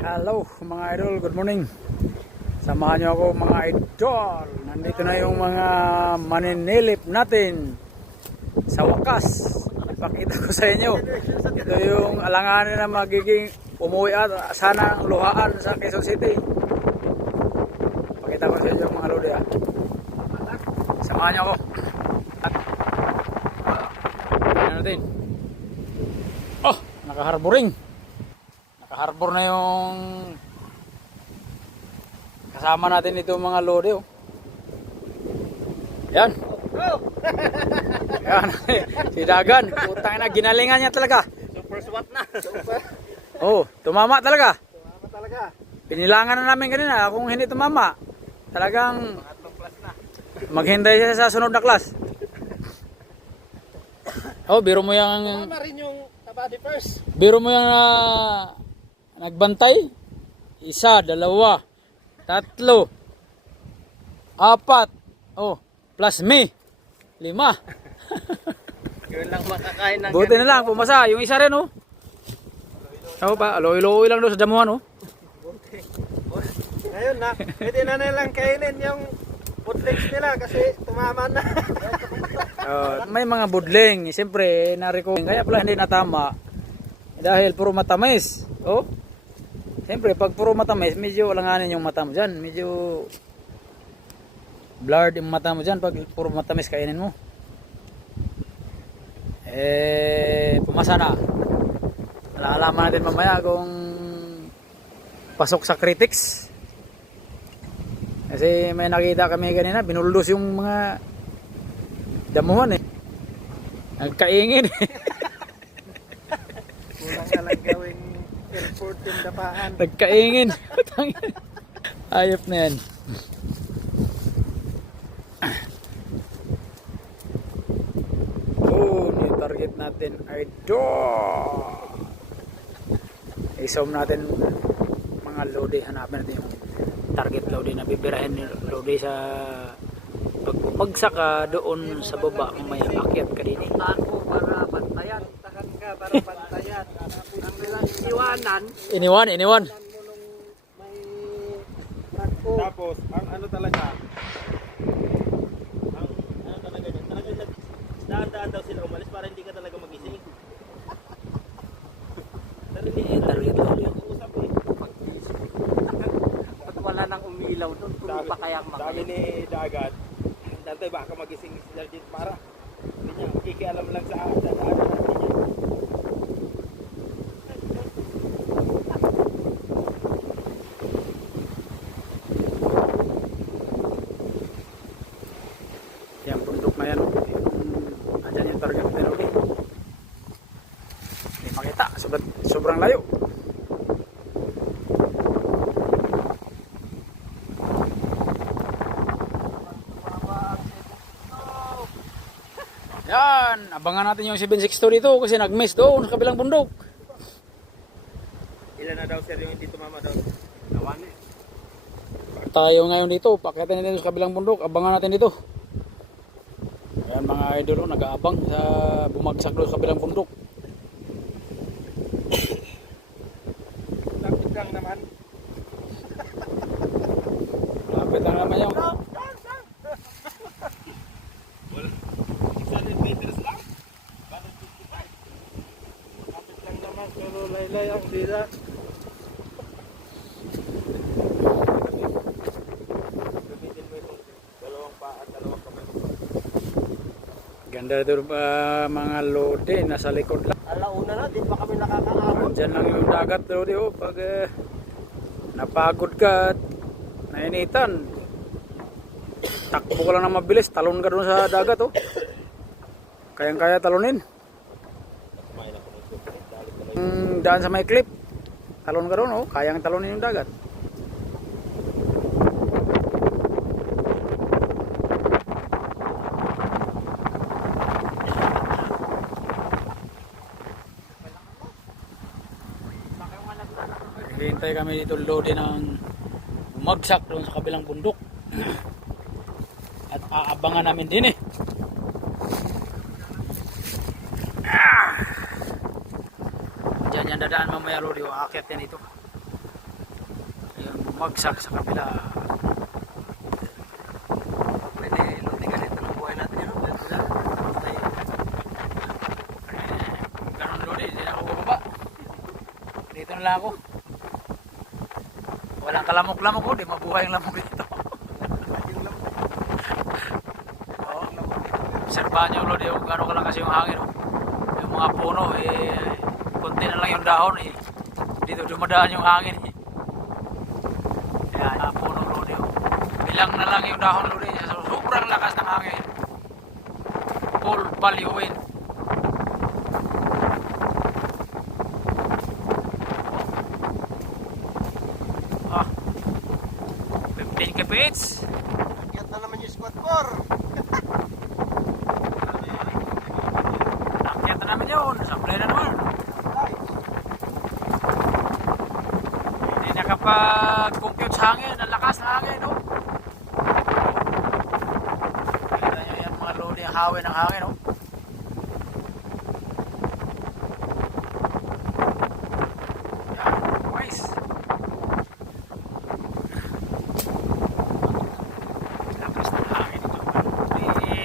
Hello mga idol, good morning. Samahan nyo ako mga idol. Nandito na yung mga maninilip natin. Sa wakas, ipakita ko sa inyo. Ito yung alanganin na magiging umuwi at sana ang luhaan sa Quezon City. Pakita ko sa inyo mga lodi ha. Samahan nyo ako. Tingnan natin. Oh, nakaharboring. Harbor na yung kasama natin ito mga lodi oh. Yan. Yan. Si Dagan, putang na ginalingan niya talaga. Super SWAT na. Oh, tumama talaga. Tumama talaga. Pinilangan na namin kanina kung hindi tumama. Talagang maghintay siya sa sunod na class. Oh, biro mo yung Tama rin yung body first. biro mo yung nagbantay, 1, 2, 3, 4, oh, plus me, 5. Yun lang makakain ng Buti na lang, pumasa, yung isa rin oh. Ano pa, aloy-loy lang doon sa damuhan oh. Ngayon na, pwede na nilang kainin yung bootlegs nila kasi tumama na. May mga budling, siyempre na-recommend, kaya pala hindi natama. Dahil puro matamis, oh. Siyempre, pag puro matamis, medyo alanganin yung mata mo dyan. Medyo blurred yung mata mo dyan pag puro matamis kainin mo. Pumasa na. Nalalaman natin mamaya kung pasok sa critics. Kasi may nakita kami kanina, binuldos yung mga damuhan eh. Nagkaingin eh. Kulang na lang gawing airport yung dapaan. Nagkaingin. Ayop na yan. Oh, yung target natin ay i-zoom natin mga lodi. Hanapin natin yung target lodi na bibirahin ni lodi sa pag bumagsak ka doon sa baba may akyat ka din. Tako para pantayan. Tahan ka para pantayan. Ang nilang iniwanan. Iniwan. Mo nung may tako. Tapos, ang ano talaga, daan daw sila umalis para hindi ka talaga magising. Target lodi. Usap eh. At wala nang umilaw doon, kung pa kaya Sabi ni Dagat, dante baka magising si Sergeant para. Hindi niya, kikialam lang sa dadaan natin niya. Yan, bundok na yan. Andyan yung target natin. Okay. Hindi makita. Sobrang layo. Yan. Abangan natin yung 762 dito kasi nag-miss doon sa kabilang bundok. Ilan na daw sir yung hindi tumama daw? Nawan eh. Tayo ngayon dito. Pakitin natin sa kabilang bundok. Abangan natin dito. Ayan mga idol, nag-aabang sa bumagsak doon sa kabilang bundok. Lapit lang naman. Lapit lang naman yun. 600 meters lang. 155. Lapit lang naman pero laylay ang dila. Gamitin mo itong dalawang paa at dalawang kamay. Ganda dito mga lodi. Nasa likod lang. Alauna na, di pa kami nakakaabot. Diyan lang yung dagat lodi oh. Pag napagod ka at nainitan, takbo ka lang na mabilis. Talon ka doon sa dagat oh. Kayang-kaya talonin. Daan sa may clip. Talon ka doon oh. Kayang talonin yung dagat. Hintay kami dito lodi ng bumagsak doon sa kabilang bundok. At aabangan namin din eh. Diyan yan dadaan mamaya lodi. Aakyat yan ito. bumagsak sa kabila. Pwede, luti ganito ng buhay natin. Ano? Ganun Lodi, hindi na ako bumaba. Dito na lang ako. Walang kalamok-lamok ko, di mabuhay ang lamok dito. Oo. Obserbahan nyo Lodi, kung gano'n ka lang kasi yung hangin. Yung mga puno, konti na lang yung dahon. Dito dumadaan yung hangin. Ayan, mga puno Lodi. Bilang na lang yung dahon Lodi. Sobrang lakas ng hangin. Full value wind. Ah, 15 kph. Akyat na naman yung squad 4. Akyat na naman yun. Sablay na naman. Hindi nakapag-compute sa hangin. Ang lakas ng hangin, no? Kita nyo yan mga Lodi, ang hawin ng hangin, no? Yan, wise. Lakas ng hangin ito, mga Lodi.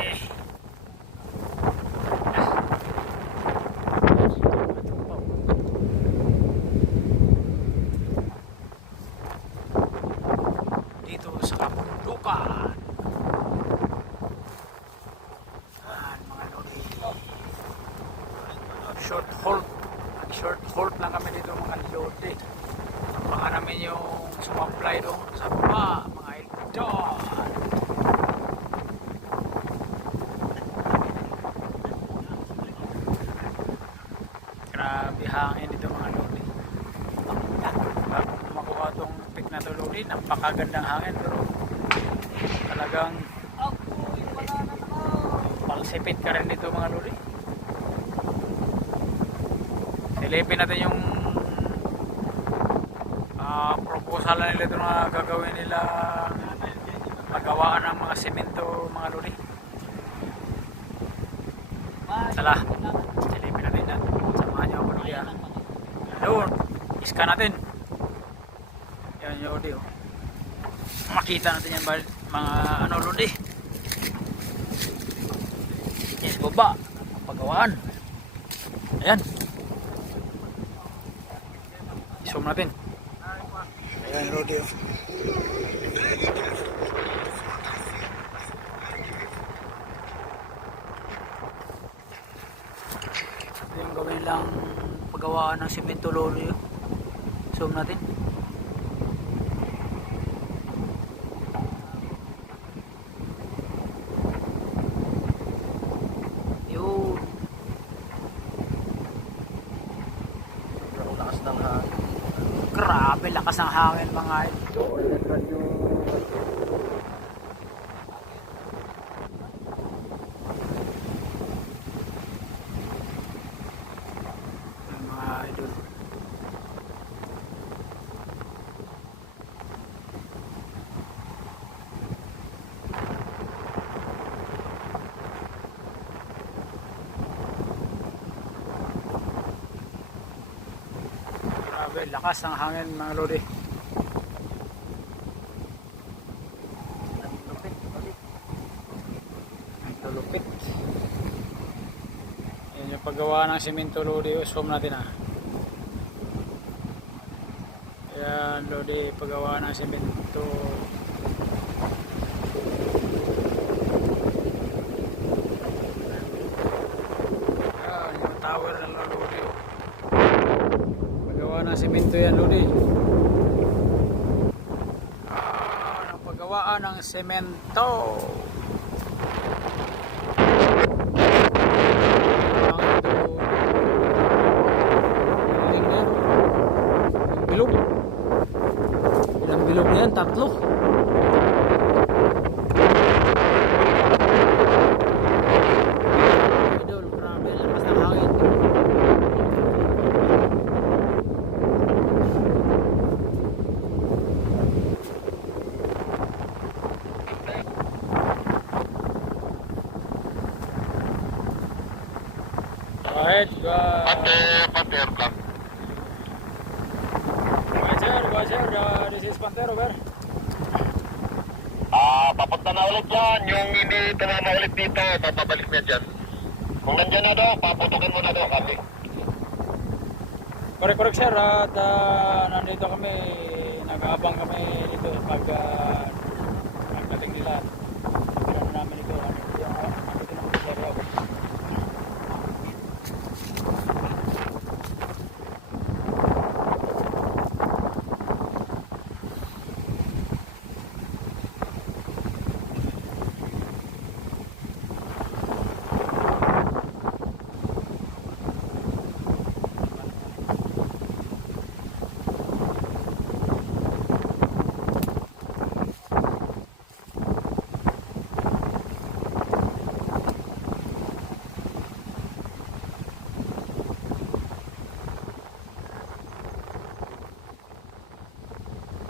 Dito sa kabundukan. Yan, mga Lodi. Short hold lang kami dito mga Lodi. Baka namin yung sumablay doon sa baba, mga idol. Grabe hangin dito mga Lodi. Bago makuha itong pick na to Lodi, napakagandang hangin pero talagang palsipit ka rin dito mga Lodi. Silipin natin yung proposal na nila ito na gagawin nila pagawaan ng mga semento mga Lodi. Sala, silipin natin yan. Samahan nyo ako Lodi ha. Doon, iskan natin. Yan yung Lodi oh. Makita natin yan mga ano Lodi. Yes, baba. Pagawaan. Ayan. Zoom natin. Ayan Lodi oh. Ito yung gawin lang pagawaan ng semento Lodi oh. Zoom natin. Yun. Lakas ng hangin. Grabe lakas ng hangin mga idol. Mga idol. Grabe lakas ng hangin mga Lodi. Lupit. Yan yung paggawa ng semento Lodi. Zoom natin ah. Yan Lodi, paggawa ng semento. Yan yung tower ng Lodi. Paggawa ng semento yan Lodi. Ang paggawaan ng semento. Bilog. Ilang bilog na yan? Tatlo. Idol, grabe. Lakas ng hangin. Alright, guys. Pater. Wajar, sir, this is Pantero, ver. Papunta na ulit dyan. Yung hindi tumama ulit dito, papabalik na dyan. Kung nandyan na daw, paputukin mo na daw kami. Correct sir, at nandito kami, nag-aabang kami dito pagdating nila. Pagdating namin ito, nandito na kami sa Rio.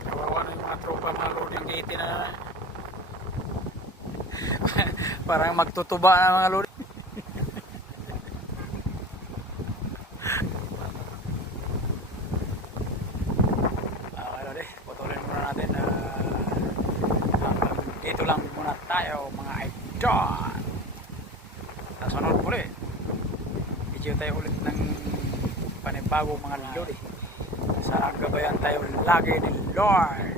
Kawawa na yung mga tropa, mga loading gate na parang magtutuba na mga loading. Okay, patuloy muna natin. Dito lang muna tayo mga idol. Sa sunod muli, video tayo ulit ng panibagong mga loading. Sana gabayan tayo lagi ni Lord.